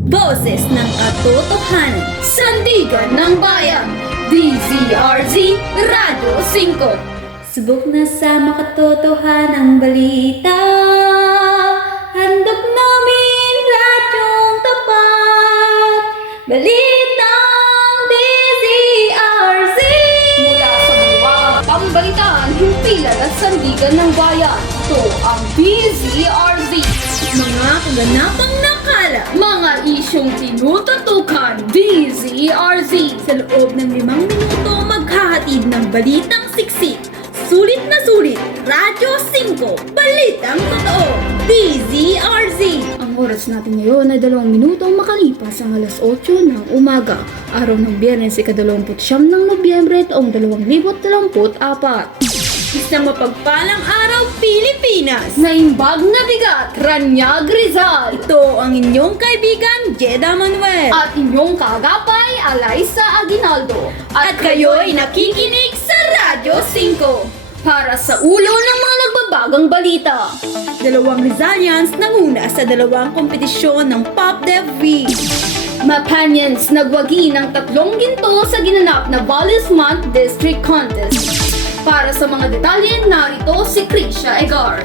Boses ng katotohanan, sandigan ng bayan, DZRZ Radyo 5. Subok na sa makatotohanang balita, handog namin radyong tapat, balitang DZRZ. Mula sa maluwang pambalitaan, himpilan at sandigan ng bayan, ito ang DZRZ. Mga kaganapang nakala, mga isyong tinututukan, DZRZ. Sa loob ng 5 minuto, maghahatid ng balitang siksik. Sulit na sulit, Radyo 5, balitang totoo, DZRZ. Ang oras natin ngayon ay 2 minuto makalipas ang alas 8 ng umaga. Araw ng Biyernes, ika-29 ng Nobyembre taong 2024. Isang mapagpalang araw, Pilipinas! Naimbag na bigat, Ranyag Rizal! Ito ang inyong kaibigan, Jeda Manuel! At inyong kaagapay, Alaysa Aguinaldo! At kayo'y nakikinig sa Radyo 5! Para sa ulo ng mga nagbabagang balita. 2 Rizalians nanguna sa 2 kompetisyon ng Pop Dev Week. Mapanyans nagwagi ng 3 ginto sa ginanap na Valis Month District Contest. Para sa mga detalye, narito si Krisha Egar.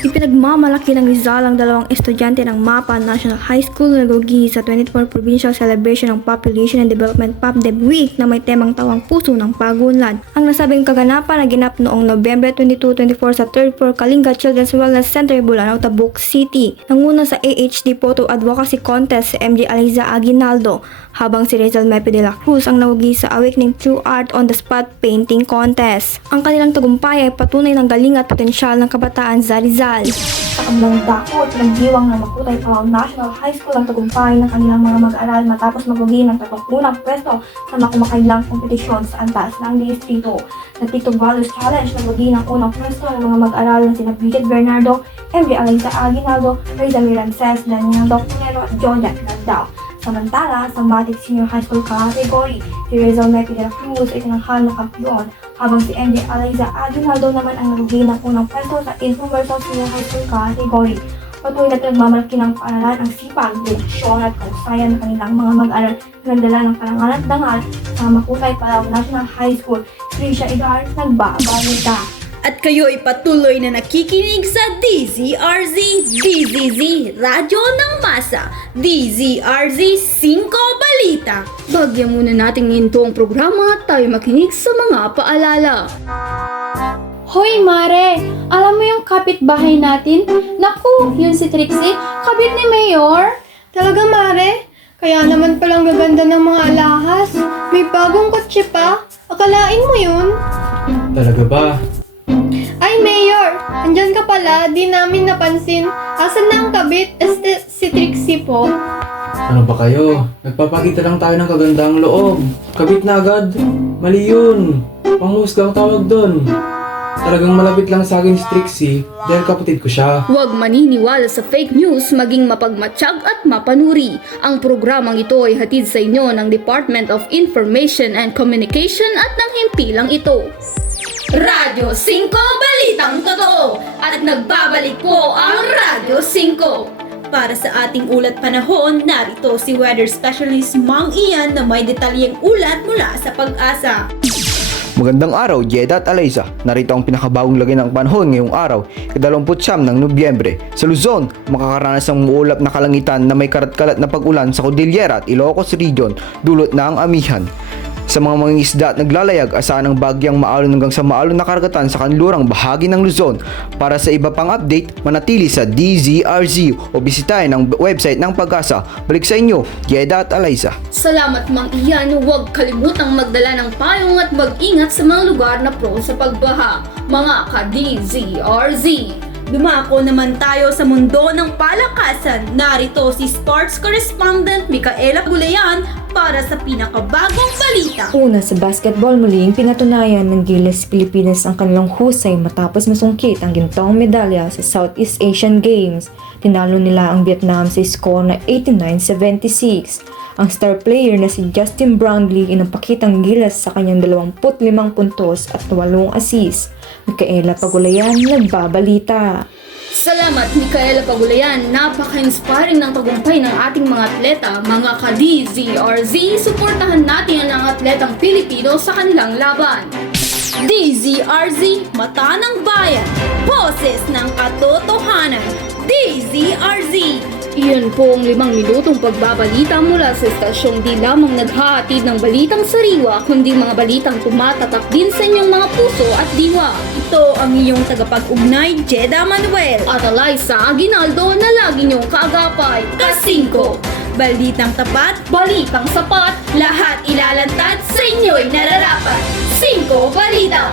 Ipinagmamalaki ng Rizal ang 2 estudyante ng MAPA National High School na nagwagi sa 24th Provincial Celebration ng Population and Development PopDev Week na may temang Tawang Puso ng Pagunlad. Ang nasabing kaganapan na ginap noong November 22-24 sa 3rd floor Kalinga Children's Wellness Center, Bulanao, Tabuk City. Nanguna sa AHD Photo Advocacy Contest si MJ Aliza Aguinaldo, habang si Rizal Mepe de la Cruz ang nawagi sa Awakening True Art on the Spot Painting Contest. Ang kanilang tagumpay ay patunay ng galing at potensyal ng kabataan sa Rizal. Sa kabilang dako, pinagdiwang ng Makutay Pawang National High School ang tagumpay ng kanilang mga mag-aaral matapos magwagi ng 31 pwesto sa makumakailang kompetisyon sa antas ng distrito. Nagtitog Values Challenge nagwagi ng unang pwesto ng mga mag-aaral na sina Bridget Bernardo, MJ Aliza Aguinaldo, Reza Mirances, Daniel Doctonero at Jonat Landao. Samantala, sa Matic Senior High School category, si Rizal Mepe de la Cruz ay tinanghal na kampiyon, habang si MJ Aliza Aguinaldo naman ang nalugi ng unang pwesto sa Inconverso Senior High School category. Patuloy na pinagmamalaki ng paaralan ang sipag, dedikasyon at kahusayan ng kanilang mga mag-aral na nagdala ng karangal at dangal sa Makutay Palawan National High School. Krisha Egar, nagbabalita. At kayo'y patuloy na nakikinig sa DZRZ, DZZ, Radyo ng Masa, DZRZ 5 Balita. Bagyan muna natin ginto ang programa at tayo makinig sa mga paalala. Hoy Mare, alam mo yung kapitbahay natin? Naku, yun si Trixie, kabit ni Mayor. Talaga, Mare? Kaya naman palang gaganda ng mga alahas. May bagong kotse pa. Akalain mo yun? Talaga ba? Ay, Mayor! Andyan ka pala, di namin napansin. Asan na ang kabit? Si Trixie po. Ano ba kayo? Nagpapakita lang tayo ng kagandang loob. Kabit na agad. Mali yun. Panghusgang tawag doon. Talagang malapit lang sa akin si Trixie dahil kapatid ko siya. Huwag maniniwala sa fake news, maging mapagmatsyag at mapanuri. Ang programang ito ay hatid sa inyo ng Department of Information and Communication at ng himpilang ito. Radyo 5 Balitang Totoo at nagbabalik po ang Radyo 5. Para sa ating ulat panahon, narito si weather specialist Mang Ian na may detalyeng ulat mula sa Pag-asa. Magandang araw, Jeda at Alaysa. Narito ang pinakabagong lagay ng panahon ngayong araw, ika-29 ng Nobyembre. Sa Luzon, makakaranas ng muulap na kalangitan na may karat-kalat na pag-ulan sa Cordillera at Ilocos Region, dulot na ang amihan. Sa mga mangingisda at naglalayag, asahan ang bagyang maalon hanggang sa maalon na karagatan sa kanlurang bahagi ng Luzon. Para sa iba pang update, manatili sa DZRZ o bisitahin ang website ng Pag-asa. Balik sa inyo, Jeda at Alaysa. Salamat Mang Ian, huwag kalimutang magdala ng payong at mag-ingat sa mga lugar na prone sa pagbaha. Mga ka-DZRZ. Dumako naman tayo sa mundo ng palakasan. Narito si sports correspondent Micaela Gulayan para sa pinakabagong balita. Una sa basketball, muling pinatunayan ng Gilas Pilipinas ang kanilang husay matapos masungkit ang gintong medalya sa Southeast Asian Games. Tinalo nila ang Vietnam sa score na 89-76. Ang star player na si Justin Brownlee inapakitang gilas sa kanyang 25 puntos at 8 assists. Micaela Pagulayan, nagbabalita. Salamat, Micaela Pagulayan. Napaka-inspiring ng tagumpay ng ating mga atleta. Mga ka-DZRZ, suportahan natin ang atletang Pilipino sa kanilang laban. DZRZ, mata ng bayan, boses ng katotohanan. DZRZ. Iyan po ang 5 minutong pagbabalita mula sa estasyong di lamang naghahatid ng balitang sariwa, kundi mga balitang tumatatak din sa inyong mga puso at diwa. Ito ang iyong tagapag-ugnay, Jeda Manuel. At Eliza Aguinaldo na lagi niyong kaagapay. Kasingko. Balitang tapat, balitang sapat, lahat ilalantad sa inyo'y nararapat. 5 Balita.